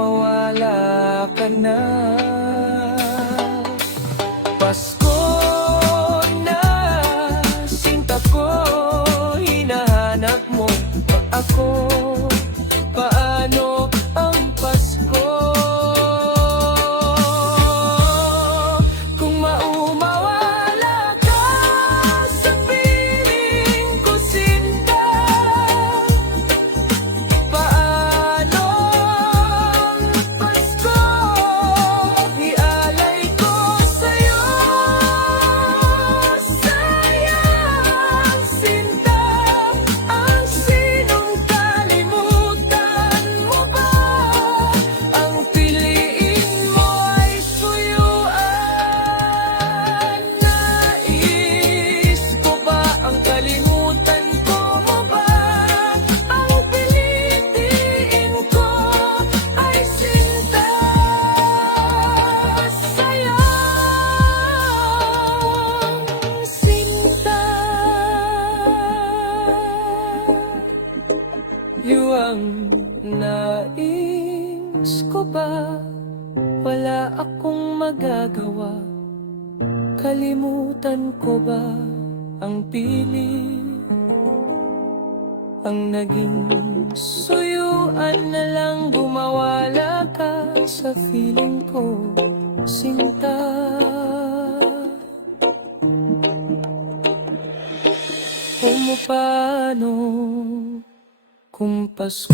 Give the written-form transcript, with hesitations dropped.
mawala ka na. Pasko na, sinta ko, hinahanap mo pa ako. Paano ang Pasko? Kung maumawala ka sa piling ko, sinta, paano ang Pasko? Ialay ko sa'yo, sayang sinta, ang sinong kalimutan mo ba? Ang piliin mo ay suyuan. Nais ko ba ang kalimutan ko mo ba? Ang piliin ko ay sinta, sayang sinta. Yuang nais ko ba? Wala akong magagawa. Kalimutan ko ba ang pili? Ang naging suyuan na lang, gumawala ka sa feeling ko, sinta. Kung paano kung Pasko